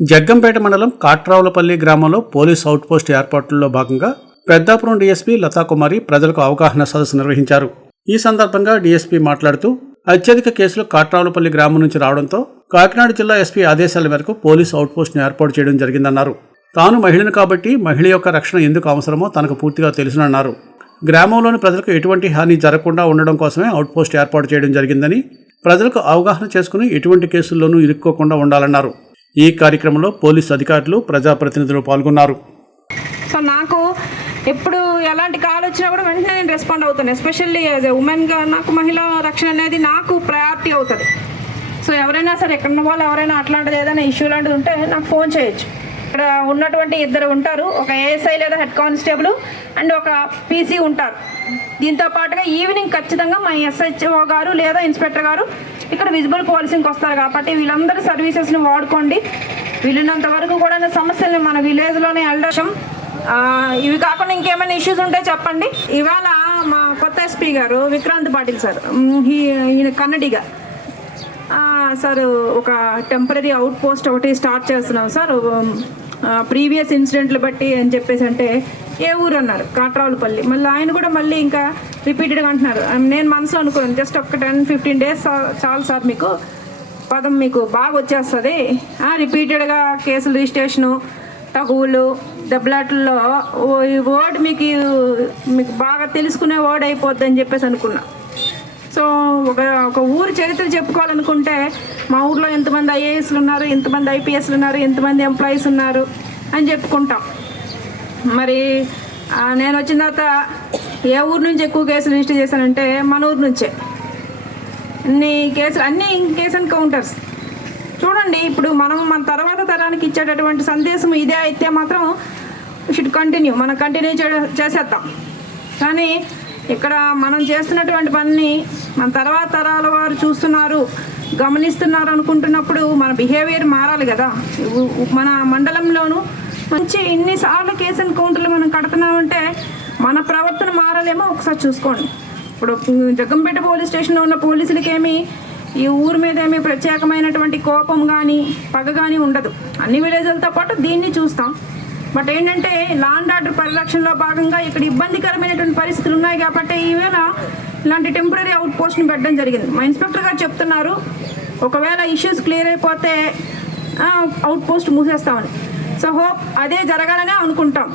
జగ్గంపేట మండలం కాట్రావులపల్లి గ్రామంలో police outpost ఏర్పాట్లలో భాగంగా పెద్దాపురం డీఎస్పీ లతాకుమారి ప్రజలకు అవగాహన సదస్సు నిర్వహించారు. ఈ సందర్భంగా డీఎస్పీ మాట్లాడుతూ అత్యధిక కేసులు కాట్రావులపల్లి గ్రామం నుంచి రావడంతో కాకినాడ జిల్లా ఎస్పీ ఆదేశాల మేరకు పోలీస్ అవుట్పోస్ట్ను ఏర్పాటు చేయడం జరిగిందన్నారు. తాను మహిళను కాబట్టి మహిళ యొక్క రక్షణ ఎందుకు అవసరమో తనకు పూర్తిగా తెలుసునన్నారు. గ్రామంలోని ప్రజలకు ఎటువంటి హాని జరగకుండా ఉండడం కోసమే అవుట్పోస్ట్ ఏర్పాటు చేయడం జరిగిందని ప్రజలకు అవగాహన చేసుకుని ఎటువంటి కేసుల్లోనూ ఇరుక్కోకుండా ఉండాలన్నారు. ఈ కార్యక్రమంలో పోలీసు అధికారులు ప్రజాప్రతినిధులు పాల్గొన్నారు. సో నాకు ఎప్పుడు ఎలాంటి కాల్ వచ్చినా కూడా వెంటనే నేను రెస్పాండ్ అవుతాను ఎస్పెషల్లీ యాజ్ ఎ ఉమెన్గా నాకు మహిళా రక్షణ అనేది నాకు ప్రయారిటీ అవుతుంది. సో ఎవరైనా సరే ఎక్కడ వాళ్ళు ఎవరైనా అట్లాంటిది ఏదైనా ఇష్యూ లాంటిది ఉంటే నాకు ఫోన్ చేయొచ్చు. ఇక్కడ ఉన్నటువంటి ఇద్దరు ఉంటారు ఒక ఏఎస్ఐ లేదా హెడ్ కానిస్టేబుల్ అండ్ ఒక పీసీ ఉంటారు. దీంతో పాటుగా ఈవినింగ్ ఖచ్చితంగా మా ఎస్హెచ్ఓ గారు లేదా ఇన్స్పెక్టర్ గారు ఇక్కడ విజిబుల్ పాలసింగ్కి వస్తారు కాబట్టి వీళ్ళందరూ సర్వీసెస్ని వాడుకోండి. వీళ్ళున్నంత వరకు కూడా సమస్యల్ని మన విలేజ్లోనే వెళ్ళడం ఇవి కాకుండా ఇంకేమైనా ఇష్యూస్ ఉంటే చెప్పండి. ఇవాళ మా కొత్త ఎస్పీ గారు విక్రాంత్ పాటిల్ సార్ ఈయన కన్నడిగా. సార్ ఒక టెంపరీ అవుట్ పోస్ట్ ఒకటి స్టార్ట్ చేస్తున్నాం సార్. ప్రీవియస్ ఇన్సిడెంట్లు బట్టి అని చెప్పేసి అంటే ఏ ఊరు అన్నారు? కాట్రావులపల్లి. మళ్ళీ ఆయన కూడా మళ్ళీ ఇంకా రిపీటెడ్గా అంటున్నారు. Um, నేను మనసులో అనుకున్నాను జస్ట్ ఒక టెన్ ఫిఫ్టీన్ డేస్ చాలు సార్ మీకు. పదం మీకు బాగా వచ్చేస్తుంది. రిపీటెడ్గా కేసులు రిజిస్ట్రేషను తగువులు దెబ్బలాట్లలో ఓ- ఈ వర్డ్ మీకు మీకు బాగా తెలుసుకునే వర్డ్ అయిపోద్ది అని చెప్పేసి అనుకున్నా. సో ఒక ఒక ఊరు చరిత్ర చెప్పుకోవాలనుకుంటే మా ఊర్లో ఎంతమంది ఐఏఎస్లు ఉన్నారు ఎంతమంది ఐపీఎస్లు ఉన్నారు ఎంతమంది ఎంప్లాయీస్ ఉన్నారు అని చెప్పుకుంటాం. మరి నేను వచ్చిన తర్వాత ఏ ఊరు నుంచి ఎక్కువ కేసులు రిజిస్టర్ చేశానంటే మన ఊరు నుంచే. అన్ని కేసులు అన్ని కేసు కౌంటర్స్. చూడండి ఇప్పుడు మనం మన తర్వాత తరానికి ఇచ్చేటటువంటి సందేశం ఇదే అయితే మాత్రం షుడ్ కంటిన్యూ మనం కంటిన్యూ చేసేద్దాం. కానీ ఇక్కడ మనం చేస్తున్నటువంటి పనిని మన తర్వాత తరాల వారు చూస్తున్నారు గమనిస్తున్నారు అనుకుంటున్నప్పుడు మన బిహేవియర్ మారాలి కదా. మన మండలంలోనూ మంచి ఇన్నిసార్లు కేసు ఎన్కౌంటర్లు మనం కడుతున్నామంటే మన ప్రవర్తన మారలేమో ఒకసారి చూసుకోండి. ఇప్పుడు జగ్గంపేట పోలీస్ స్టేషన్లో ఉన్న పోలీసులకేమి ఈ ఊరి మీద ఏమి ప్రత్యేకమైనటువంటి కోపం కానీ పగ కానీ ఉండదు. అన్ని విలేజ్లతో పాటు దీన్ని చూస్తాం. బట్ ఏంటంటే లాండ్ ఆర్డర్ పరిరక్షణలో భాగంగా ఇక్కడ ఇబ్బందికరమైనటువంటి పరిస్థితులు ఉన్నాయి కాబట్టి ఈవేళ ఇలాంటి టెంపరీ అవుట్ పోస్ట్ని పెట్టడం జరిగింది. మా ఇన్స్పెక్టర్ గారు చెప్తున్నారు ఒకవేళ ఇష్యూస్ క్లియర్ అయిపోతే అవుట్ పోస్ట్ మూసేస్తామని. సో హోప్ అదే జరగాలనే అనుకుంటాం.